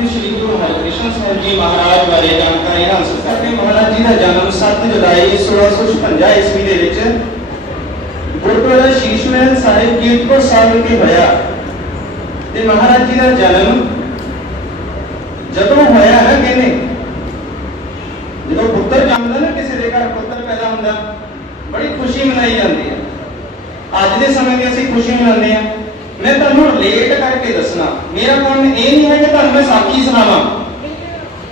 ਜੀ ਸ੍ਰੀ ਗੁਰੂ ਹਰਿਕ੍ਰਿਸ਼ਨ ਸਾਹਿਬ ਜੀ ਮਹਾਰਾਜ ਬਾਰੇ ਜਾਣਕਾਰੀ ਹਾਸਲ ਕਰਦੇ ਮਹਾਰਾਜ ਜੀ ਦਾ ਜਨਮ 7 ਜੁਲਾਈ 1656 ਈਸਵੀ ਦੇ ਵਿੱਚ ਗੁਰਦੁਆਰਾ ਸ਼ੀਸ਼ ਸਾਹਿਬ ਕੀਰਤਪੁਰ ਸਾਹਿਬ ਵਿਖੇ ਹੋਇਆ। ਤੇ ਮਹਾਰਾਜ ਜੀ ਦਾ ਜਨਮ ਜਦੋਂ ਹੋਇਆ ਨਾ ਕਹਿੰਦੇ, ਜਦੋਂ ਪੁੱਤਰ ਜੰਮਦਾ ਨਾ ਕਿਸੇ ਦੇ ਘਰ ਪੁੱਤਰ ਪੈਦਾ ਹੁੰਦਾ, ਬੜੀ ਖੁਸ਼ੀ ਮਨਾਈ ਜਾਂਦੀ ਹੈ। ਅੱਜ ਦੇ ਸਮੇਂ ਦੀ ਅਸੀਂ ਖੁਸ਼ੀ ਮਨਾਉਂਦੇ ਆ ਰਿਲੇਟ ਕਰਕੇ ਦੱਸਣਾ। ਮੇਰਾ ਕੰਮ ਇਹ ਨਹੀਂ ਹੈ ਕਿ ਤੁਹਾਨੂੰ ਮੈਂ ਸਾਖੀ ਸੁਣਾਵਾਂ।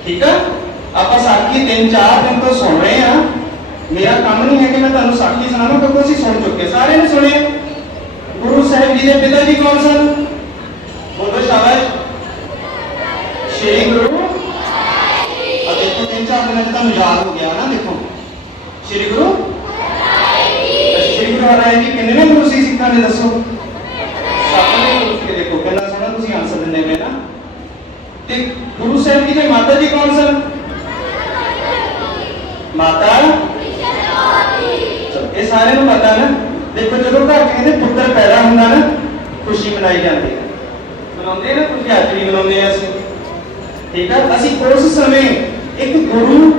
ਠੀਕ ਆ? ਆਪਾਂ ਸਾਖੀ ਤਿੰਨ, ਚਾਰ ਦਿਨ ਤੋਂ ਸੁਣ ਰਹੇ ਆ ਮੇਰਾ ਕੰਮ ਨਹੀਂ ਹੈ ਕਿ ਮੈਂ ਤੁਹਾਨੂੰ ਸਾਖੀ ਸੁਣਾਵਾਂ, ਕਿਉਂਕਿ ਅਸੀਂ ਸੁਣ ਚੁੱਕੇ ਸਾਰੇ ਨੇ ਸੁਣਿਆ? ਗੁਰੂ ਸਾਹਿਬ ਜੀ ਦੇ ਪਿਤਾ ਜੀ ਕੌਣ ਸਨ? ਬੋਲੋ ਸ਼ਾਬਾਸ਼। ਸ਼੍ਰੀ ਗੁਰੂ ਆ ਦੇਖੋ, ਤਿੰਨ, ਚਾਰ ਦਿਨਾਂ ਚ ਤੁਹਾਨੂੰ ਯਾਦ ਹੋ ਗਿਆ ਨਾ, ਦੇਖੋ। ਸ਼੍ਰੀ ਗੁਰੂ? ਸ਼੍ਰੀ ਗੁਰੂ ਹਰਿ ਜੀ, ਕਿੰਨੇ ਨੇ ਗੁਰੂ ਸੀ ਸਿੱਖਾਂ ਨੇ ਦੱਸੋ ਸੱਤਵੇਂ ਗੁਰੂ ਸੀ ਦੇਖੋ ਕਿੰਨਾ ਸੋਹਣਾ ਤੁਸੀਂ ਆਨਸਰ ਦਿੰਦੇ ਪਏ ਨਾ ਤੇ ਗੁਰੂ ਸਾਹਿਬ ਜੀ ਦੇ ਮਾਤਾ ਜੀ ਕੌਣ ਸਨ? ਮਾਤਾ? ਇਹ ਸਾਰਿਆਂ ਨੂੰ ਪਤਾ ਨਾ, ਦੇਖੋ ਜਦੋਂ ਘਰ 'ਚ ਕਹਿੰਦੇ ਪੁੱਤਰ ਪੈਦਾ ਹੁੰਦਾ ਨਾ, ਖੁਸ਼ੀ ਮਨਾਈ ਜਾਂਦੀ ਹੈ। ਮਨਾਉਂਦੇ ਨਾ ਖੁਸ਼ੀ, ਅੱਜ ਵੀ ਮਨਾਉਂਦੇ ਆ ਅਸੀਂ। ਠੀਕ ਆ? ਅਸੀਂ ਉਸ ਸਮੇਂ ਇੱਕ ਗੁਰੂ,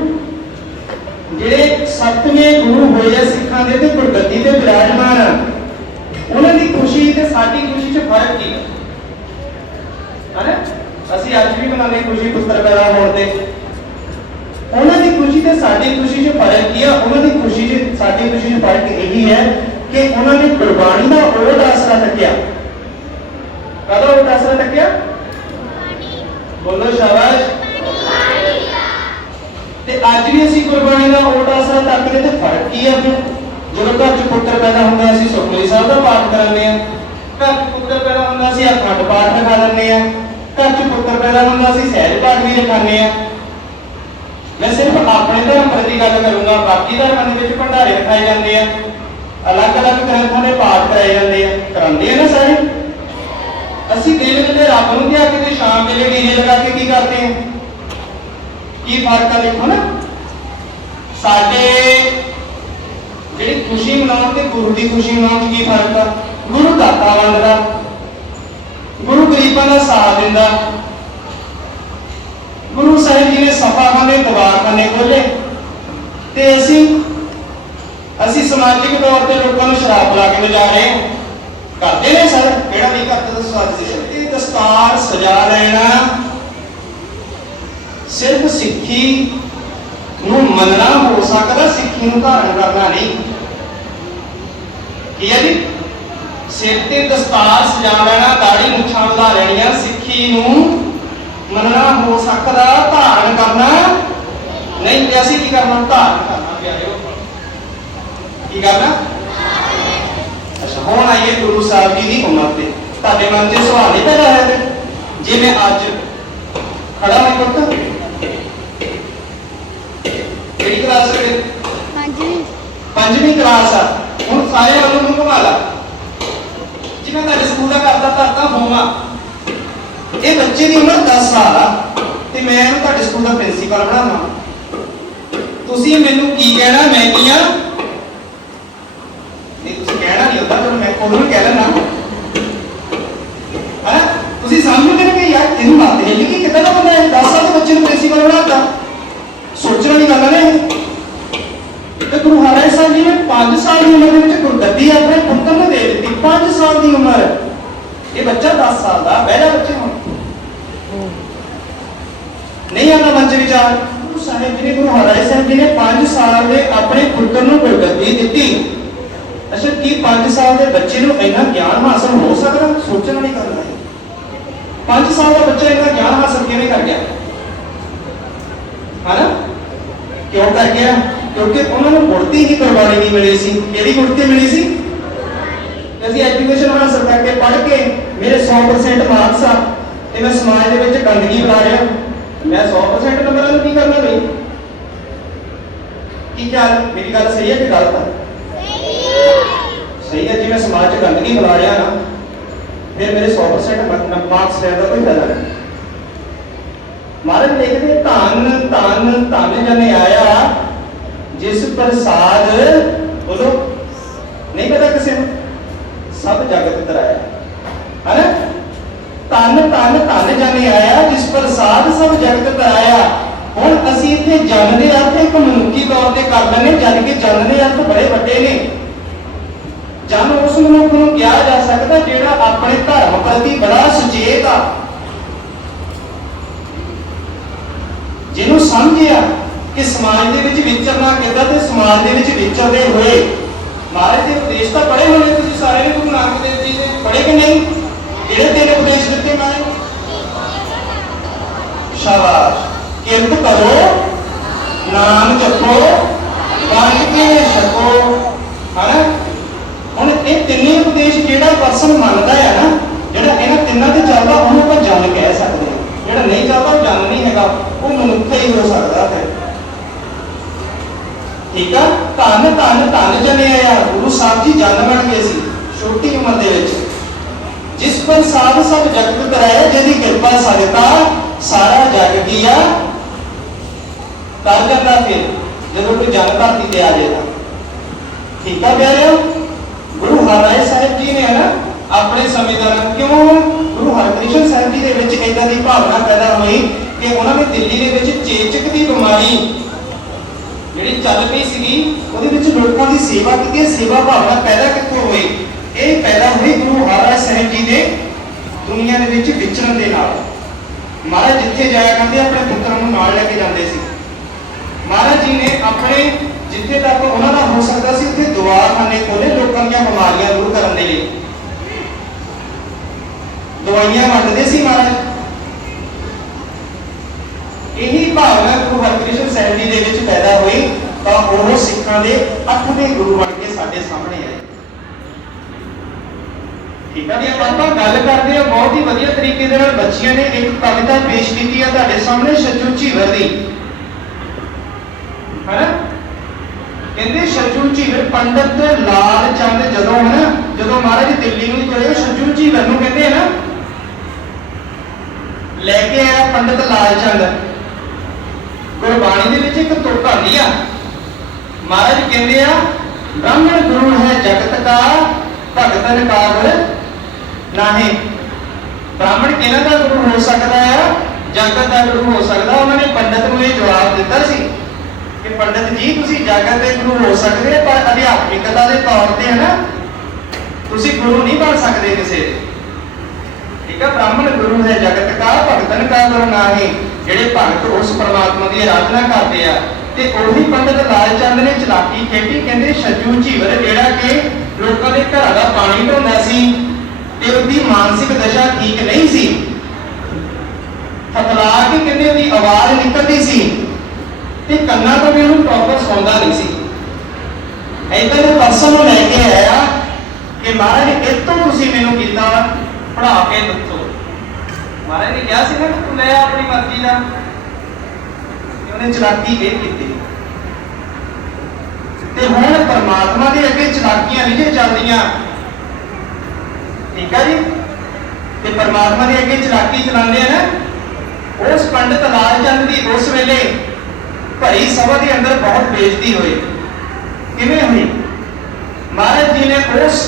ਜਿਹੜੇ ਸੱਤਵੇਂ ਗੁਰੂ ਹੋਏ ਆ ਸਿੱਖਾਂ ਦੇ ਤੇ ਗੁਰਗੱਦੀ ਦੇ ਵਿਰਾਜਮਾਨ ਆ। ਉਹਨਾਂ ਦੀ ਖੁਸ਼ੀ ਤੇ ਸਾਡੀ ਖੁਸ਼ੀ 'ਚ ਫ਼ਰਕ ਕੀ ਹੈ ਹੈ ਅਸੀਂ ਅੱਜ ਵੀ ਮਨਾਉਂਦੇ ਖੁਸ਼ੀ ਪੁੱਤਰ ਪੈਦਾ ਹੋਣ ਤੇ। ਉਹਨਾਂ ਦੀ ਖੁਸ਼ੀ ਤੇ ਸਾਡੀ ਖੁਸ਼ੀ 'ਚ ਫ਼ਰਕ ਕੀ ਆ? ਉਹਨਾਂ ਦੀ ਖੁਸ਼ੀ 'ਚ, ਸਾਡੀ ਖੁਸ਼ੀ 'ਚ ਫ਼ਰਕ ਇਹੀ ਹੈ ਕਿ ਉਹਨਾਂ ਨੇ ਗੁਰਬਾਣੀ ਦਾ ਓਟ ਆਸਰਾ ਤੱਕਿਆ ਕਦੋਂ ਓਟ ਆਸਰਾ ਤੱਕਿਆ ਬੋਲੋ ਸ਼ਾਬਾਸ਼। ਤੇ ਅੱਜ ਵੀ ਅਸੀਂ ਗੁਰਬਾਣੀ ਦਾ ਓਟ ਆਸਰਾ ਤੱਕਦੇ ਤੇ ਫ਼ਰਕ ਕੀ ਆ ਫਿਰ? ਜਦੋਂ ਘਰ 'ਚ ਪੁੱਤਰ ਪੈਦਾ ਹੁੰਦਾ, ਅਸੀਂ ਸੁਖਮਨੀ ਸਾਹਿਬ ਦਾ ਪਾਠ ਕਰਾਉਂਦੇ ਆ ਘਰ 'ਚ ਪੁੱਤਰ ਪੈਦਾ ਹੁੰਦਾ, ਅਸੀਂ ਅਖੰਡ ਪਾਠ ਰਖਾ ਲੈਂਦੇ ਆ ਘਰ 'ਚ ਪੁੱਤਰ ਪੈਦਾ ਹੁੰਦਾ ਅਸੀਂ ਸਹਿਜ ਪਾਠ ਵੀ ਰਖਾਉਂਦੇ ਆ ਮੈਂ ਸਿਰਫ ਆਪਣੇ ਧਰਮ ਪ੍ਰਤੀ ਗੱਲ ਕਰੂੰਗਾ, ਬਾਕੀ ਧਰਮਾਂ ਦੇ ਵਿੱਚ ਭੰਡਾਰੇ ਰਖਾਏ ਜਾਂਦੇ ਆ। ਅਲੱਗ-ਅਲੱਗ ਗ੍ਰੰਥਾਂ ਦੇ ਪਾਠ ਕਰਾਏ ਜਾਂਦੇ ਆ। ਕਰਾਉਂਦੇ ਆ ਨਾ ਸਾਰੇ? ਅਸੀਂ ਦਿਨ ਵੇਲੇ ਰੱਬ ਨੂੰ ਧਿਆ ਕੇ ਤੇ ਸ਼ਾਮ ਵੇਲੇ ਡੀਜੇ ਲਗਾ ਕੇ ਕੀ ਕਰਦੇ ਆ? ਕੀ ਫ਼ਰਕ ਆ ਦੇਖੋ ਨਾ। ਸਾਡੇ ਜਿਹੜੀ ਖੁਸ਼ੀ ਮਨਾਉਣ ਤੇ ਗੁਰੂ ਦੀ ਖੁਸ਼ੀ ਮਨਾਉਣ ਕੀ ਫ਼ਰਕ ਆ? ਗੁਰੂ ਦਾਤਾ ਵੰਡਦਾ ਗੁਰੂ ਗਰੀਬਾਂ ਦਾ ਸਾਥ ਦਿੰਦਾ। ਗੁਰੂ ਸਾਹਿਬ ਜੀ ਨੇ ਸਫਾਖਾਨੇ, ਦਵਾਖਾਨੇ ਖੋਲੇ ਤੇ ਅਸੀਂ ਅਸੀਂ ਸਮਾਜਿਕ ਤੌਰ ਤੇ ਲੋਕਾਂ ਨੂੰ ਸ਼ਰਾਬ ਲਾ ਕੇ ਲਿਜਾ ਰਹੇ ਹਾਂ। ਕਰਦੇ ਨੇ ਸਰ, ਕਿਹੜਾ ਨਹੀਂ ਕਰਦਾ ਦੱਸੋ ਅੱਜ ਦੀ ਦਸਤਾਰ ਸਜਾ ਲੈਣਾ ਸਿਰਫ ਸਿੱਖੀ ਨੂੰ ਮੰਨਣਾ ਹੋ ਸਕਦਾ, ਸਿੱਖੀ ਨੂੰ ਧਾਰਨ ਕਰਨਾ ਨਹੀਂ। ਕੀ ਹੈ ਜੀ? ਸਿਰ ਤੇ ਦਸਤਾਰ ਸਜਾ ਲੈਣਾ ਦਾੜੀ ਮੁੱਛਾਂ ਵਧਾ ਲੈਣੀਆਂ ਸਿੱਖੀ ਨੂੰ ਮੰਨਣਾ ਹੋ ਸਕਦਾ ਧਾਰਨ ਕਰਨਾ। ਨਹੀਂ ਤੇ ਅਸੀਂ ਕੀ ਕਰਨਾ? ਧਾਰਨ ਕਰਨਾ ਪਿਆਰਿਓ। ਕੀ ਕਰਨਾ? ਅੱਛਾ ਹੁਣ ਆਈਏ ਗੁਰੂ ਸਾਹਿਬ ਜੀ ਦੀ ਉਮਰ ਤੇ। ਤੁਹਾਡੇ ਮਨ 'ਚ ਸਵਾਲ ਨਹੀਂ ਪੈਦਾ ਤੇ ਜੇ ਮੈਂ ਅੱਜ ਖੜਾ ਮੈਂ ਪੁੱਤ ਕਿਹੜੀ ਕਲਾਸ ਵਿੱਚ ਹਾਂਜੀ ਪੰਜਵੀਂ ਕਲਾਸ ਆ। ਹੁਣ ਸਾਰੇ ਵੱਲੋਂ ਨੂੰ ਘੁਮਾ ਲਾ। ਜਿਵੇਂ ਤੁਹਾਡੇ ਸਕੂਲ ਦਾ ਕਰਦਾ ਧਰਤਾ ਹੋਵਾਂ। ਇਹ ਬੱਚੇ ਦੀ ਉਮਰ 10 ਸਾਲ ਆ, ਤੇ ਮੈਂ ਇਹਨੂੰ ਤੁਹਾਡੇ ਸਕੂਲ ਦਾ ਪ੍ਰਿੰਸੀਪਲ ਬਣਾਉਣਾ ਤੁਸੀਂ ਮੈਨੂੰ ਕੀ ਕਹਿਣਾ, ਮੈਂ ਕੀ ਆ? ਨਹੀਂ, ਤੁਸੀਂ ਕਹਿਣਾ ਨਹੀਂ ਹੁੰਦਾ ਤੁਹਾਨੂੰ ਮੈਂ ਉਹਨੂੰ ਕਹਿ ਲੈਣਾ ਹੈ? ਤੁਸੀਂ ਸਮਝਦੇ ਨੇ ਕਿ ਯਾਰ ਇਹਨੂੰ ਬਾਤ ਨਹੀਂ ਕਿ ਕਿਦਾਂ ਦਾ ਬੰਦਾ 10 ਸਾਲ ਦੇ ਬੱਚੇ ਨੂੰ ਪ੍ਰਿੰਸੀਪਲ ਬਣਾਤਾ ਸੋਚਣ ਵਾਲੀ ਗੱਲ ਹੈ ਇਹ ਤੇ ਗੁਰੂ ਹਰਿ ਸਾਹਿਬ ਜੀ ਨੇ 5 ਸਾਲ ਦੀ ਉਮਰ ਦੇ ਵਿੱਚ ਗੁਰਗੱਦੀ ਆਪਣੇ ਪੁੱਤਰ ਨੂੰ ਦੇ ਦਿੱਤੀ 5 ਸਾਲ ਦੀ ਉਮਰ ਇਹ ਬੱਚਾ 10 ਸਾਲ ਦਾ ਬਹਿਰਾ ਬੱਚੇ ਹੁਣ ਨਹੀਂ ਆਉਂਦਾ ਗੁਰੂ ਸਾਹਿਬ ਜੀ ਨੇ, ਗੁਰੂ ਹਰਿ ਸਾਹਿਬ ਜੀ ਨੇ 5 ਸਾਲ ਦੇ ਆਪਣੇ ਪੁੱਤਰ ਨੂੰ ਗੁਰਗੱਦੀ ਦਿੱਤੀ। ਅੱਛਾ, ਕੀ 5 ਸਾਲ ਦੇ ਬੱਚੇ ਨੂੰ ਇੰਨਾ ਗਿਆਨ ਹਾਸਲ ਹੋ ਸਕਦਾ? ਸੋਚਣ ਵਾਲੀ ਗੱਲ ਹੈ 5 ਸਾਲ ਦਾ ਬੱਚਾ ਇੰਨਾ ਗਿਆਨ ਹਾਸਲ ਕਿਵੇਂ ਕਰ ਗਿਆ? ਹਨਾ? ਕਿਉਂ ਕਰ ਗਿਆ? ਕਿਉਂਕਿ ਉਹਨਾਂ ਨੂੰ ਗੁੜਤੀ ਹੀ ਕੁਰਬਾਨੀ ਨਹੀਂ ਮਿਲੀ ਸੀ। ਕਿਹੜੀ ਗੁੜਤੀ ਮਿਲੀ ਸੀ? ਅਸੀਂ ਐਜੂਕੇਸ਼ਨ ਹਾਸਲ ਕਰਕੇ ਪੜ੍ਹ ਕੇ ਮੇਰੇ 100% ਮਾਰਕਸ ਆ, ਤੇ ਮੈਂ ਸਮਾਜ ਦੇ ਵਿੱਚ ਗੰਦਗੀ ਫੈਲਾ ਰਿਹਾ। ਮੈਂ 100% ਨੰਬਰਾਂ ਨੂੰ ਕੀ ਕਰਨਾ ਬਈ ਕੀ ਖਿਆਲ ਮੇਰੀ ਗੱਲ ਸਹੀ ਹੈ ਕਿ ਗਲਤ ਹੈ ਸਹੀ ਹੈ ਜੀ ਮੈਂ ਸਮਾਜ 'ਚ ਗੰਦਗੀ ਫੈਲਾ ਰਿਹਾ ਨਾ ਫਿਰ ਮੇਰੇ 100% ਮਾਰਕਸ ਲੈਣ ਦਾ ਕੋਈ ਫਾਇਦਾ ਨਹੀਂ ਮਹਾਰਾਜ ਲਿਖਦੇ ਧੰਨ ਧੰਨ ਧੰਨ ਜਨੇ ਆਇਆ ਜਿਸ ਪ੍ਰਸਾਦ ਬੋਲੋ ਨਹੀਂ ਪਤਾ ਕਿਸੇ ਨੂੰ ਸਭ ਜਗਤ ਤਰਾਇਆ ਹੈ ਤਨ ਤਨ ਤਨ ਜਾਣੇ ਆਇਆ, ਜਿਸ ਪ੍ਰਸਾਦ ਸਭ ਜਗਤ ਕਰਾਇਆ ਹੁਣ ਅਸੀਂ ਇੱਥੇ ਜਨ ਦੇ ਅਰਥ, ਇੱਕ ਮਨੁੱਖੀ ਤੌਰ ਤੇ ਕਰ ਲੈਂਦੇ ਜਦ ਕਿ ਜਨ ਦੇ ਅਰਥ ਬੜੇ ਵੱਡੇ ਨੇ। ਜਨ ਉਸ ਮਨੁੱਖ ਨੂੰ ਕਿਹਾ ਜਾ ਸਕਦਾ ਜਿਹੜਾ ਆਪਣੇ ਧਰਮ ਪ੍ਰਤੀ ਬੜਾ ਸੁਚੇਤ ਆ। ਜਿਹਨੂੰ ਸਮਝਿਆ ਕਿ ਸਮਾਜ ਦੇ ਵਿੱਚ ਵਿਚਰਨਾ ਕਿੱਦਾਂ ਤੇ ਸਮਾਜ ਦੇ ਵਿੱਚ ਵਿਚਰਦੇ ਹੋਏ। ਮਹਾਰਾਜ ਦੇ ਉਪਦੇਸ਼ ਤਾਂ ਪੜ੍ਹੇ ਹੋਣੇ ਤੁਸੀਂ ਸਾਰੇ ਨੇ ਗੁਰੂ ਨਾਨਕ ਦੇਵ ਜੀ ਦੇ। ਪੜ੍ਹੇ ਕਿ ਨਹੀਂ? ਜਿਹੜੇ ਤੇਰੇ ਉਪਦੇਸ਼ ਦਿੱਤੇ ਮਹਾਰਾਜ ਸ਼ਾਬਾਸ਼ ਕਿਰਤ ਕਰੋ ਨਾਮ ਜਪੋ ਵੰਡ ਕੇ ਛਕੋ ਹਨਾ ਹੁਣ ਇਹ ਤਿੰਨੇ ਉਪਦੇਸ਼ ਜਿਹੜਾ ਪਰਸਨ ਮੰਨਦਾ ਹੈ ਨਾ, ਜਿਹੜਾ ਇਹਨਾਂ ਤਿੰਨਾਂ ਤੇ ਚੱਲਦਾ ਉਹਨੂੰ ਆਪਾਂ ਜਨ ਕਹਿ ਸਕਦੇ ਹਾਂ। ਜਿਹੜਾ ਨਹੀਂ ਚੱਲਦਾ ਉਹ ਜਨ ਨਹੀਂ ਹੈਗਾ, ਉਹ ਮਨੁੱਖ ਹੀ ਹੋ ਸਕਦਾ ਹੈ। ਠੀਕ ਆ? ਧੰਨ ਧੰਨ ਧੰਨ ਜਨੇ ਆ ਗੁਰੂ ਸਾਹਿਬ ਜੀ ਜਨ ਬਣ ਗਏ ਸੀ, ਛੋਟੀ ਉਮਰ ਦੇ ਵਿੱਚ। ਜਿਸ ਪਰ ਸਾਧ ਸਭ ਜਗਤ ਕਰਾਇਆ, ਜਿਹਦੀ ਕਿਰਪਾ ਸਦਕਾ ਸਾਰਾ ਜਗ ਕੀਆ ਕਰ ਜਾਂਦਾ ਫਿਰ, ਜਦੋਂ ਕੋਈ ਜਨ ਧਰਤੀ ਤੇ ਆ ਜਾਏਗਾ ਠੀਕ ਆ ਪਿਆਰਿਓ? ਗੁਰੂ ਹਰਿਰਾਏ ਸਾਹਿਬ ਜੀ ਨੇ ਨਾ ਆਪਣੇ ਸਮੇਂ ਦਾ ਕਿਉਂ ਗੁਰੂ ਹਰਿਕ੍ਰਿਸ਼ਨ ਸਾਹਿਬ ਜੀ ਦੇ ਵਿੱਚ ਇਦਾਂ ਦੀ ਭਾਵਨਾ ਪੈਦਾ ਹੋਈ ਕਿ ਉਹਨਾਂ ਨੇ ਦਿੱਲੀ ਦੇ ਵਿੱਚ ਚੇਚਕ ਦੀ ਬਿਮਾਰੀ, ਜਿਹੜੀ ਚੱਲ ਪਈ ਸੀਗੀ, ਉਹਦੇ ਵਿੱਚ ਲੋਕਾਂ ਦੀ ਸੇਵਾ ਕੀਤੀ, ਸੇਵਾ ਭਾਵਨਾ ਪੈਦਾ ਕਿੱਥੋਂ ਹੋਈ? ਇਹ ਪੈਦਾ ਹੋਈ ਗੁਰੂ ਹਰਿਰਾਏ ਸਾਹਿਬ ਜੀ ਦੇ ਦੁਨੀਆ ਦੇ ਵਿੱਚ ਵਿਚਰਨ ਦੇ ਨਾਲ। ਮਹਾਰਾਜ ਜਿੱਥੇ ਜਾਇਆ ਕਰਦੇ, ਆਪਣੇ ਪੁੱਤਰਾਂ ਨੂੰ ਨਾਲ ਲੈ ਕੇ ਜਾਂਦੇ ਸੀ। ਮਹਾਰਾਜ ਜੀ ਨੇ ਆਪਣੇ, ਜਿੱਥੇ ਤੱਕ ਉਹਨਾਂ ਦਾ ਹੋ ਸਕਦਾ ਸੀ, ਉੱਥੇ ਦਵਾਖਾਨੇ ਖੋਲੇ ਲੋਕਾਂ ਦੀਆਂ ਬਿਮਾਰੀਆਂ ਦੂਰ ਕਰਨ ਦੇ ਲਈ। ਦਵਾਈਆਂ ਵੰਡਦੇ ਸੀ ਮਹਾਰਾਜ। ਇਹੀ ਭਾਵਨਾ ਗੁਰੂ ਹਰਕ੍ਰਿਸ਼ਨ ਸਾਹਿਬ ਜੀ ਦੇ ਵਿੱਚ ਪੈਦਾ ਹੋਈ, ਤਾਂ ਉਹ ਸਿੱਖਾਂ ਦੇ ਅੱਠਵੇਂ ਗੁਰੂ ਬਣ ਕੇ ਸਾਡੇ ਸਾਹਮਣੇ ਆਏ ਠੀਕ ਹੈ ਜੀ ਆਪਾਂ ਗੱਲ ਕਰਦੇ ਹਾਂ ਬਹੁਤ ਹੀ ਵਧੀਆ ਤਰੀਕੇ ਦੇ ਨਾਲ ਬੱਚੀਆਂ ਨੇ ਇੱਕ ਕਵਿਤਾ ਪੇਸ਼ ਕੀਤੀ ਹੈ ਤੁਹਾਡੇ ਸਾਹਮਣੇ ਸ਼ਜੂ ਝੀਵਰ ਦੀ। ਹੈਨਾ? ਕਹਿੰਦੇ ਸ਼ਜੂ ਝੀਵਰ ਪੰਡਤ ਲਾਲ ਚੰਦ ਜਦੋਂ ਹੈ ਜਦੋਂ ਮਹਾਰਾਜ ਦਿੱਲੀ ਨੂੰ ਚਲੇ ਸ਼ਜੂ ਝੀਵਰ ਨੂੰ ਕਹਿੰਦੇ ਆ ਨਾ, ਲੈ ਕੇ ਆਇਆ ਪੰਡਤ ਲਾਲ ਚੰਦ। ਗੁਰਬਾਣੀ ਦੇ ਵਿੱਚ ਇੱਕ ਤੁਕ ਆਉਂਦੀ ਆ। ਮਹਾਰਾਜ ਕਹਿੰਦੇ ਆ, ਬ੍ਰਾਹਮਣ ਗੁਰੂ ਹੈ ਜਗਤ ਦਾ ਭਗਤਨ ਕਾਗ ਨਾਹੀਂ ਬ੍ਰਾਹਮਣ ਕਿਹਨਾਂ ਦਾ ਗੁਰੂ ਹੋ ਸਕਦਾ ਆ? ਜਗਤ ਦਾ ਗੁਰੂ ਹੋ ਸਕਦਾ। ਉਹਨਾਂ ਨੇ ਪੰਡਤ ਨੂੰ ਇਹ ਜਵਾਬ ਦਿੱਤਾ ਸੀ ਕਿ ਪੰਡਤ ਜੀ, ਤੁਸੀਂ ਜਗਤ ਦੇ ਗੁਰੂ ਹੋ ਸਕਦੇ ਪਰ ਅਧਿਆਤਮਿਕਤਾ ਦੇ ਤੌਰ ਤੇ ਹੈ ਨਾ ਤੁਸੀਂ ਗੁਰੂ ਨਹੀਂ ਬਣ ਸਕਦੇ ਕਿਸੇ ਦੇ। ਠੀਕ ਹੈ ਬ੍ਰਾਹਮਣ ਗੁਰੂ ਹੈ, ਜਗਤ ਕਾ ਭਗਤਨ ਕਾ ਗੁਰੂ ਨਾਹੀਂ, ਜਿਹੜੇ ਭਗਤ ਉਸ ਪਰਮਾਤਮਾ ਦੀ ਆਰਾਧਨਾ ਕਰਦੇ ਆ। ਤੇ ਉਹੀ ਪੰਡਤ ਲਾਲ ਚੰਦ ਨੇ ਚਲਾਕੀ ਖੇਡੀ, ਕਹਿੰਦੇ, ਛੱਜੂ ਝੀਵਰ ਜਿਹੜਾ ਕਿ ਲੋਕਾਂ ਦੇ ਘਰਾਂ ਦਾ ਪਾਣੀ ਢੋਂਦਾ ਸੀ। ਤੇ ਉਹਦੀ ਮਾਨਸਿਕ ਦਸ਼ਾ ਠੀਕ ਨਹੀਂ ਸੀ। ਫਤਲਾ ਕੇ ਕਹਿੰਦੇ ਉਹਦੀ ਆਵਾਜ਼ ਨਿਕਲਦੀ ਸੀ ਤੇ ਕੰਨਾਂ ਤੋਂ ਵੀ ਉਹਨੂੰ ਪ੍ਰੋਪਰ ਸੌਂਦਾ ਨਹੀਂ ਸੀ। ਐਦਾਂ ਦੇ ਪਰਸਨ ਨੂੰ ਲੈ ਕੇ ਆਇਆ ਕਿ ਮਹਾਰਾਜ ਇਹ ਤੋਂ ਤੁਸੀਂ ਮੈਨੂੰ ਕੀਤਾ ਪੜਾ ਕੇ ਦੱਸੋ ਮਹਾਰਾਜ ਨੇ ਕਿਹਾ ਸੀ ਨਾ ਕਿ ਤੂੰ ਲੈ ਆਪਣੀ ਮਰਜ਼ੀ ਦਾ ਉਹਨੇ ਚਲਾਕੀ ਇਹ ਕੀਤੀ। ਤੇ ਹੁਣ ਪਰਮਾਤਮਾ ਦੇ ਅੱਗੇ ਚਲਾਕੀਆਂ ਨਹੀਂ ਜੇ ਚੱਲਦੀਆਂ। ਠੀਕ ਹੈ ਜੀ? ਤੇ ਪਰਮਾਤਮਾ ਦੇ ਅੱਗੇ ਚਲਾਕੀ ਚਲਾਉਂਦੇ ਆ ਨਾ, ਉਸ ਪੰਡਤ ਲਾਲ ਚੰਦ ਦੀ ਉਸ ਵੇਲੇ ਭਰੀ ਸਭਾ ਦੇ ਅੰਦਰ ਬਹੁਤ ਬੇਇੱਜ਼ਤੀ ਹੋਈ। ਕਿਵੇਂ ਹੋਈ? ਮਹਾਰਾਜ ਜੀ ਨੇ ਉਸ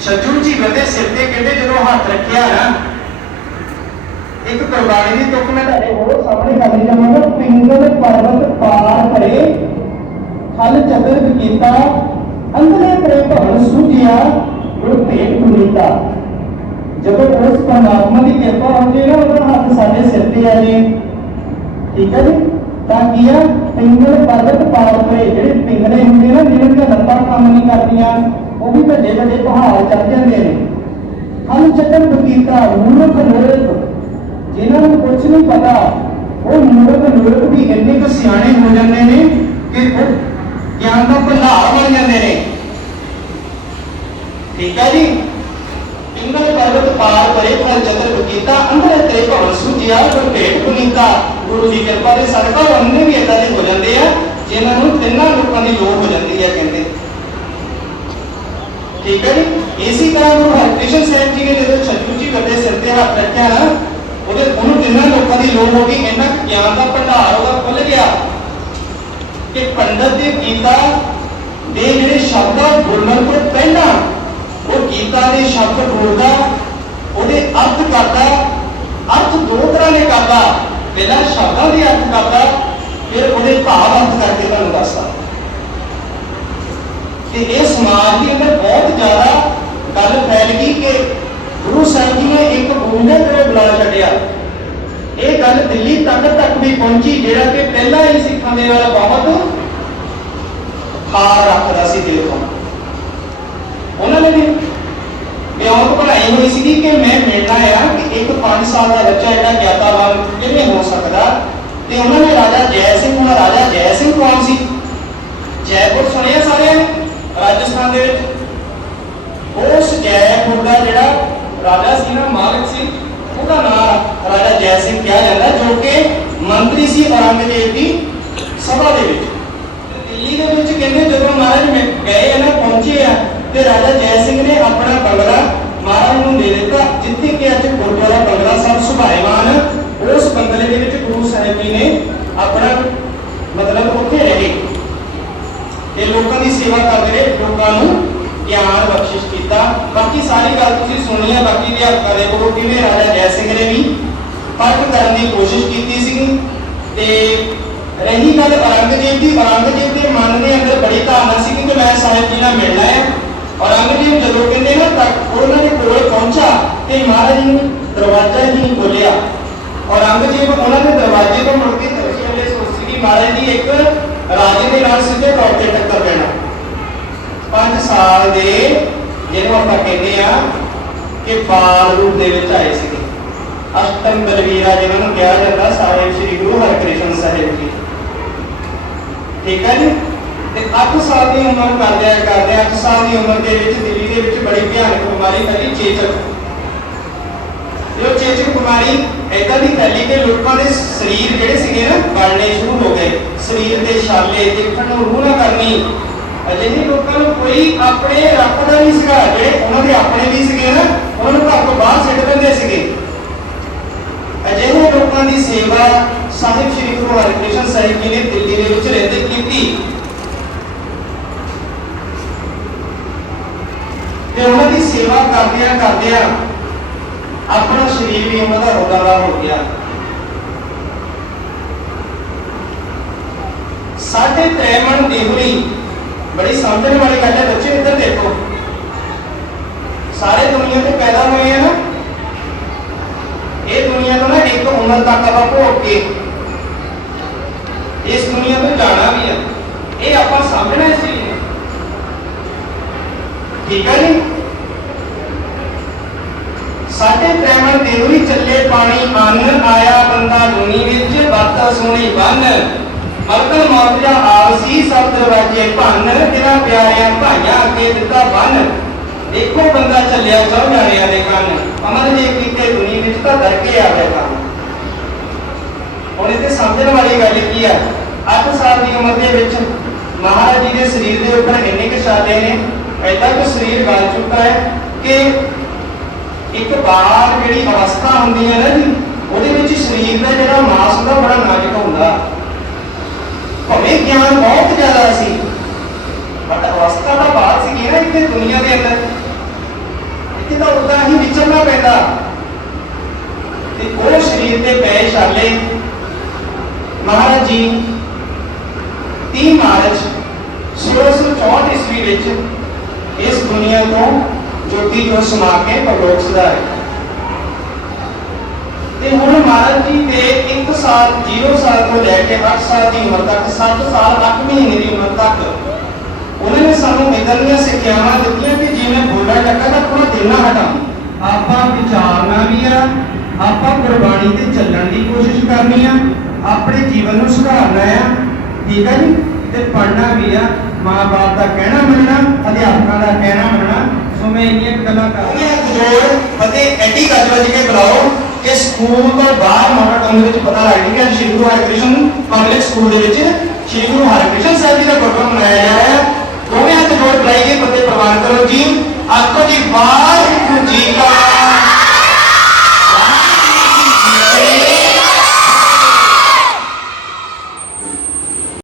ਸ਼ਜੂ ਜੀ ਦੇ ਸਿਰ ਤੇ ਕਹਿੰਦੇ ਜਦੋਂ ਹੱਥ ਰੱਖਿਆ ਨਾ, ਇੱਕ ਕੁਰਬਾਨੀ ਦੀ ਤੁਕ ਮੈਂ ਤੁਹਾਡੇ ਹੋਰ ਸਾਹਮਣੇ ਕਰਨੀ ਚਾਹਾਂਗਾ ਪਿੰਗਲ ਪਰਬਤ ਪਾਰ ਕਰੇ ਹਲ ਚਤਰ ਕੀਤਾ ਅੰਦਰੇ ਕਰੇ ਭਵਨ ਸੁਝਿਆ ਭੇਟ ਪੁਨੀਤਾ ਜਦੋਂ ਉਸ ਪਰਮਾਤਮਾ ਦੀ ਕਿਰਪਾ ਹੁੰਦੀ ਨਾ, ਉਹਦਾ ਹੱਥ ਸਾਡੇ ਸਿਰ ਤੇ ਆ ਜੇ। ਠੀਕ ਹੈ ਜੀ? ਤਾਂ ਕੀ ਆ? ਪਿੰਗਲ ਪਰਬਤ ਪਾਰ ਕਰੇ ਜਿਹੜੇ ਪਿੰਗਲੇ ਹੁੰਦੇ ਨਾ ਜਿਹੜੇ ਦੀਆਂ ਲੱਤਾਂ ਕੰਮ ਨਹੀਂ ਕਰਦੀਆਂ, ਉਹ ਵੀ ਵੱਡੇ ਵੱਡੇ ਪਹਾੜ ਚੜ ਜਾਂਦੇ ਨੇ। ਹਲ ਚੱਕਰ ਬਕੀਤਾ ਮੂਰਖ ਲੋਕ। ਜਿਨ੍ਹਾਂ ਨੂੰ ਕੁਝ ਨਹੀਂ ਪਤਾ, ਉਹ ਮੂਰਖ ਲੋਕ ਵੀ ਇੰਨੇ ਕੁ ਸਿਆਣੇ ਹੋ ਜਾਂਦੇ ਨੇ ਕਿ ਉਹ ਗਿਆਨ ਦਾ ਭੰਡਾਰ ਬਣ ਜਾਂਦੇ ਨੇ। ਠੀਕ ਹੈ ਜੀ? ਇੰਦਰ ਪਰਬਤ ਪਾਰ ਕਰੇ ਫਲ ਚਤਰ ਬਕੀਤਾ ਅੰਦਰ ਤੇਰੇ ਭਵਨ ਸੁਝਿਆ ਗੁਰ ਭੇਟ ਪੁਨੀਤਾ, ਗੁਰੂ ਦੀ ਕਿਰਪਾ ਦੇ ਸਦਕਾ ਉਹ ਅੰਨੇ ਵੀ ਏਦਾਂ ਦੇ ਹੋ ਜਾਂਦੇ ਆ, ਜਿਨ੍ਹਾਂ ਨੂੰ ਤਿੰਨਾਂ ਲੋਕਾਂ ਦੀ ਲੋੜ ਹੋ ਜਾਂਦੀ ਹੈ ਕਹਿੰਦੇ। ਠੀਕ ਹੈ ਜੀ? ਇਸੇ ਤਰ੍ਹਾਂ ਗੁਰੂ ਹਰਕ੍ਰਿਸ਼ਨ ਸਾਹਿਬ ਜੀ ਨੇ ਜਦੋਂ ਛੱਜੂ ਜੀ ਵੱਡੇ ਸਿਰ ਤੇ ਹੱਥ ਰੱਖਿਆ ਨਾ, ਉਹਦੇ ਉਹਨੂੰ ਤਿੰਨਾਂ ਲੋਕਾਂ ਦੀ ਲੋੜ ਹੋ ਗਈ, ਇੰਨਾ ਗਿਆਨ ਦਾ ਭੰਡਾਰ ਉਹਦਾ ਖੁੱਲ ਗਿਆ ਕਿ ਪੰਡਤ ਦੇ ਗੀਤਾ ਦੇ ਜਿਹੜੇ ਸ਼ਬਦ ਆ ਬੋਲਣ ਤੋਂ ਪਹਿਲਾਂ ਗੀਤਾ ਦੇ ਸ਼ਬਦ ਬੋਲਦਾ, ਉਹਦੇ ਅਰਥ ਕਰਦਾ, ਅਰਥ ਦੋ ਤਰ੍ਹਾਂ ਦੇ ਕਰਦਾ। ਪਹਿਲਾਂ ਸ਼ਬਦਾਂ ਦੇ ਅਰਥ ਕਰਦਾ, ਫਿਰ ਉਹਦੇ ਭਾਵ ਅਰਥ ਕਰਕੇ ਤੁਹਾਨੂੰ ਦੱਸਦਾ। ਤੇ ਇਹ ਸਮਾਜ ਦੇ ਅੰਦਰ ਬਹੁਤ ਜ਼ਿਆਦਾ ਗੱਲ ਫੈਲ ਗਈ ਕਿ ਗੁਰੂ ਸਾਹਿਬ ਜੀ ਨੇ ਇੱਕ ਬੂੰਦੇ ਤੇ ਬੁਲਾ ਛੱਡਿਆ। ਇਹ ਗੱਲ ਦਿੱਲੀ ਤੱਕ ਤੱਕ ਵੀ ਪਹੁੰਚੀ, ਜਿਹੜਾ ਕਿ ਪਹਿਲਾਂ ਹੀ ਸਿੱਖਾਂ ਦੇ ਨਾਲ ਬਹੁਤ ਖਾਰ ਰੱਖਦਾ ਸੀ ਦਿਲ ਤੋਂ। ਉਹਨਾਂ ਨੇ ਵੀ ਬਿਆਨ ਬਣਾਈ ਹੋਈ ਸੀ ਕਿ ਮੈਂ ਮਿਲਣਾ ਆ ਕਿ ਇੱਕ 5 ਸਾਲ ਦਾ ਬੱਚਾ ਜਿਹੜਾ ਗਿਆਤਾਵਾਨ ਕਿਵੇਂ ਹੋ ਸਕਦਾ? ਤੇ ਉਹਨਾਂ ਨੇ ਰਾਜਾ ਜੈ ਸਿੰਘ ਦਾ ਰਾਜਾ ਜੈ ਸਿੰਘ ਕੌਣ ਸੀ? ਜੈਪੁਰ ਸੁਣਿਆ ਸਾਰਿਆਂ ਨੇ? ਰਾਜਸਥਾਨ ਦੇ ਵਿੱਚ? ਉਸ ਜੈਪੁਰ ਦਾ ਜਿਹੜਾ ਰਾਜਾ ਸੀ ਨਾ, ਮਾਲਕ ਸੀ, ਉਹਦਾ ਨਾਮ ਰਾਜਾ ਜੈ ਸਿੰਘ ਕਿਹਾ ਜਾਂਦਾ, ਜੋ ਕਿ ਮੰਤਰੀ ਸੀ ਔਰੰਗਜ਼ੇਬ ਦੀ ਸਭਾ ਦੇ ਵਿੱਚ। ਦਿੱਲੀ ਦੇ ਵਿੱਚ ਕਹਿੰਦੇ ਜਦੋਂ ਮਹਾਰਾਜ ਗਏ ਨਾ, ਪਹੁੰਚੇ ਆ ਤੇ ਰਾਜਾ ਜੈ ਸਿੰਘ ਨੇ ਆਪਣਾ ਬੰਗਲਾ ਮਹਾਰਾਜ ਨੂੰ ਦੇ ਦਿੱਤਾ, ਜਿੱਥੇ ਕਿ ਅੱਜ ਗੁਰਦੁਆਰਾ ਬੰਗਲਾ ਸਾਹਿਬ ਸੁਭਾਏਮਾਨ ਉਸ ਬੰਗਲੇ ਦੇ ਵਿੱਚ ਗੁਰੂ ਸਾਹਿਬ ਜੀ ਨੇ ਆਪਣਾ ਮਤਲਬ ਉੱਥੇ ਰਹੇ ਤੇ ਲੋਕਾਂ ਦੀ ਸੇਵਾ ਕਰਦੇ ਰਹੇ, ਲੋਕਾਂ ਨੂੰ ਗਿਆਨ ਬਖਸ਼ਿਸ਼ ਕੀਤਾ। ਬਾਕੀ ਸਾਰੀ ਗੱਲ ਤੁਸੀਂ ਸੁਣੀ ਹੈ ਬਾਕੀ ਦੇ ਹੱਕਾਂ ਦੇ ਕੋਲ ਕਿਵੇਂ ਰਾਜਾ ਜੈ ਸਿੰਘ ਨੇ ਵੀ ਫ਼ਰਕ ਕਰਨ ਦੀ ਕੋਸ਼ਿਸ਼ ਕੀਤੀ ਸੀ ਤੇ ਰਹੀ ਗੱਲ ਔਰੰਗਜ਼ੇਬ ਦੀ, ਔਰੰਗਜ਼ੇਬ ਦੇ ਮਨ ਦੇ ਅੰਦਰ ਬੜੀ ਧਾਰਨਾ ਸੀ ਕਿ ਮੈਂ ਸਾਹਿਬ ਜੀ ਨਾਲ ਮਿਲਣਾ ਹੈ ਔਰੰਗਜ਼ੇਬ ਜਦੋਂ ਕਹਿੰਦੇ ਨਾ ਤੱਕ ਉਹਨਾਂ ਦੇ ਕੋਲ ਪਹੁੰਚਾ ਤੇ ਮਹਾਰਾਜ ਜੀ ਨੂੰ ਦਰਵਾਜ਼ਾ ਹੀ ਨਹੀਂ ਖੋਲਿਆ ਔਰੰਗਜ਼ੇਬ ਉਹਨਾਂ ਦੇ ਦਰਵਾਜ਼ੇ ਤੋਂ ਮੁੜ ਕੇ ਤਰਸੀ ਵਾਲੇ ਸੋਚੀ ਕਿ ਮਹਾਰਾਜ ਜੀ ਇੱਕ ਰਾਜੇ ਦੇ ਨਾਲ ਸਿੱਧੇ ਤੌਰ ਤੇ ਟੱਕਰ ਪੈਣਾ। 5 ਸਾਲ ਦੇ ਜਿਹਨੂੰ ਆਪਾਂ ਕਹਿੰਦੇ ਆ ਕਿ ਬਾਲ ਰੂਪ ਦੇ ਵਿੱਚ ਆਏ ਸੀਗੇ। ਅਸ਼ਟਮ ਬਲਵੀਰਾ ਜਿਹਨਾਂ ਨੂੰ ਕਿਹਾ ਜਾਂਦਾ ਸਾਹਿਬ ਸ੍ਰੀ ਗੁਰੂ ਹਰਿਕ੍ਰਿਸ਼ਨ ਸਾਹਿਬ ਜੀ। ਠੀਕ ਹੈ ਜੀ? ਤੇ 8 ਸਾਲ ਦੀ ਉਮਰ ਕਰਦਿਆਂ ਕਰਦਿਆਂ 8 ਸਾਲ ਦੀ ਉਮਰ ਦੇ ਵਿੱਚ ਦਿੱਲੀ ਦੇ ਵਿੱਚ ਬੜੀ ਭਿਆਨਕ ਬਿਮਾਰੀ ਫੈਲੀ ਚੇਚਕ। ਤੇ ਚੇਚਕ ਬਿਮਾਰੀ ਏਦਾਂ ਦੀ ਫੈਲੀ ਕਿ ਲੋਕਾਂ ਦੇ ਸਰੀਰ ਜਿਹੜੇ ਸੀਗੇ ਨਾ ਗਲਣੇ ਸ਼ੁਰੂ ਹੋ ਗਏ। ਸਰੀਰ ਦੇ ਛਾਲੇ ਦੇਖਣ ਨੂੰ ਰੂਹ ਨਾ ਕਰਨੀ। ਅਜਿਹੇ ਲੋਕਾਂ ਨੂੰ ਕੋਈ ਆਪਣੇ ਰੱਖਦਾ ਨਹੀਂ ਸੀਗਾ। ਜਿਹੜੇ ਉਹਨਾਂ ਦੇ ਆਪਣੇ ਵੀ ਸੀਗੇ ਨਾ, ਉਹਨਾਂ ਨੂੰ ਘਰ ਤੋਂ ਬਾਹਰ ਸਿੱਟ ਦਿੰਦੇ ਸੀਗੇ। ਅਜਿਹੇ ਲੋਕਾਂ ਦੀ ਸੇਵਾ ਸਾਹਿਬ ਸ੍ਰੀ ਗੁਰੂ ਹਰਿਕ੍ਰਿਸ਼ਨ ਸਾਹਿਬ ਜੀ ਨੇ ਦਿੱਲੀ ਦੇ ਵਿੱਚ ਰਹਿੰਦੇ ਕੀਤੀ। ਤੇ ਉਹਨਾਂ ਦੀ ਸੇਵਾ ਕਰਦਿਆਂ ਕਰਦਿਆਂ ਆਪਣਾ ਸਰੀਰ ਵੀ ਉਹਨਾਂ ਦਾ ਰੋਗਾਵਾ ਹੋ ਗਿਆ। ਸਾਡੇ ਤ੍ਰੈਮਣ ਦੇਹੁਰੀ ਬੜੀ ਸਮਝਣ ਵਾਲੀ ਗੱਲ ਹੈ ਬੱਚੇ, ਇੱਧਰ ਦੇਖੋ। ਸਾਰੇ ਦੁਨੀਆ ਤੇ ਪੈਦਾ ਹੋਏ ਆ ਨਾ। ਇਹ ਦੁਨੀਆ ਤੋਂ ਨਾ ਇੱਕ ਉਮਰ ਤੱਕ ਆਪਾਂ ਭੋਗ ਕੇ ਇਸ ਦੁਨੀਆ ਤੋਂ ਜਾਣਾ ਵੀ ਆ। ਇਹ ਆਪਾਂ ਸਮਝਣਾ ਸੀ ਠੀਕ ਹੈ ਜੀ? ਸਾਡੇ ਪ੍ਰੇਮਣ ਦੇਵੀ ਚੱਲੇ ਪਾਣੀ ਅੰਨ ਆਇਆ ਬੰਦਾ ਦੁਨੀ ਵਿੱਚ, ਬਾਤਾਂ ਸੋਹਣੀ ਬੰਨ। ਮਰਦਨ ਮੌਤ ਆਲਸੀ ਸਭ ਦਰਵਾਜੇ ਭੰਨ ਤੇਰਾ ਪਿਆਰਿਆਂ ਭਾਈਆਂ ਅੱਗੇ ਦਿੱਤਾ ਬੰਨ। ਦੇਖੋ ਬੰਦਾ ਚੱਲਿਆ ਸਭ ਜਾਣਿਆਂ ਦੇ ਕੰਨ। ਅਮਰ ਜੇ ਕੀਤੇ ਦੁਨੀ ਵਿੱਚ ਤਾਂ ਡਰ ਆ ਗਿਆ ਕੰਮ। ਹੁਣ ਇੱਥੇ ਸਮਝਣ ਵਾਲੀ ਗੱਲ ਕੀ ਆ? 8 ਸਾਲ ਦੀ ਉਮਰ ਦੇ ਵਿੱਚ ਮਹਾਰਾਜ ਜੀ ਦੇ ਸਰੀਰ ਦੇ ਉੱਪਰ ਇੰਨੇ ਕੁ ਛਾਲੇ ਨੇ ਐਦਾਂ ਕਿ ਸਰੀਰ ਗਲ ਚੁੱਕਾ ਹੈ ਕਿ ਇੱਕ ਬਾਲ ਜਿਹੜੀ ਅਵਸਥਾ ਹੁੰਦੀ ਹੈ ਨਾ ਜੀ, ਉਹਦੇ ਵਿੱਚ ਸਰੀਰ ਦਾ ਜਿਹੜਾ ਮਾਸ ਹੁੰਦਾ, ਬੜਾ ਨਾਜ਼ੁਕ ਹੁੰਦਾ। ਭਾਵੇਂ ਗਿਆਨ ਬਹੁਤ ਜ਼ਿਆਦਾ ਸੀ ਬਟ ਅਵਸਥਾ ਦਾ ਬਾਤ ਸੀ ਨਾ ਇੱਥੇ ਦੁਨੀਆ ਦੇ ਅੰਦਰ। ਇੱਥੇ ਤਾਂ ਉਦਾਂ ਹੀ ਵਿਚਰਨਾ ਪੈਂਦਾ। ਤੇ ਉਹ ਸਰੀਰ ਤੇ ਪੈ ਛਾਲੇ ਮਹਾਰਾਜ ਜੀ 30 ਮਾਰਚ 1664 ਈਸਵੀ ਵਿੱਚ ਇਸ ਦੁਨੀਆ ਤੋਂ ਜੋਤੀ ਜੋ ਸਮਾ ਕੇ ਪਰਲੋਕ ਸਿਧਾਰੇ ਤੇ ਹੁਣ ਮਹਾਰਾਜ ਜੀ ਦੇ 1 ਸਾਲ 0 ਸਾਲ ਤੋਂ ਲੈ ਕੇ 8 ਸਾਲ ਦੀ ਉਮਰ ਤੱਕ 7 ਸਾਲ 8 ਮਹੀਨੇ ਦੀ ਉਮਰ ਤੱਕ ਉਹਨਾਂ ਨੇ ਸਾਨੂੰ ਇਦਾਂ ਸਿੱਖਿਆਵਾਂ ਦਿੱਤੀਆਂ ਕਿ ਜੇ ਮੈਂ ਬੋਲਣਾ ਲੱਗਾ ਤਾਂ ਆਪਣਾ ਦਿਲ ਆਪਾਂ ਵਿਚਾਰਨਾ ਵੀ ਆ, ਆਪਾਂ ਗੁਰਬਾਣੀ ਤੇ ਚੱਲਣ ਦੀ ਕੋਸ਼ਿਸ਼ ਕਰਨੀ ਆ, ਆਪਣੇ ਜੀਵਨ ਨੂੰ ਸੁਧਾਰਨਾ ਆ, ਠੀਕ ਹੈ ਜੀ? ਤੇ ਪੜ੍ਹਨਾ ਵੀ ਆ, ਮਾਂ-ਬਾਪ ਦਾ ਕਹਿਣਾ ਮੰਨਣਾ, ਅਧਿਆਪਕਾਂ ਦਾ ਕਹਿਣਾ ਮੰਨਣਾ ਮੈਂ ਇੰਨੀਆਂ ਗੱਲਾਂ ਕਰ ਜੋੜ ਅਤੇ ਐਡੀ ਗੱਜ ਵੱਜ ਕੇ ਬੁਲਾਓ ਕਿ ਸਕੂਲ ਤੋਂ ਬਾਹਰ ਮਾਡਲ ਦੇ ਵਿੱਚ ਪਤਾ ਲੱਗ ਗਿਆ ਕਿ ਸ਼੍ਰੀ ਗੁਰੂ ਹਰਿਕ੍ਰਿਸ਼ਨ ਪਬਲਿਕ ਸਕੂਲ ਦੇ ਵਿੱਚ ਸ਼੍ਰੀ ਗੁਰੂ ਹਰਿਕ੍ਰਿਸ਼ਨ ਸਾਹਿਬ ਜੀ ਦਾ ਗੁਰਪੁਰਬ ਮਨਾਇਆ ਜਾ ਰਿਹਾ ਹੈ। ਦੋਵੇਂ ਹੱਥ ਜੋੜ ਬੁਲਾਈਏ ਫਤਿਹ ਪ੍ਰਵਾਨ ਕਰੋ ਜੀ। ਆਖੋ ਜੀ ਵਾਹਿਗੁਰੂ ਜੀ ਕਾ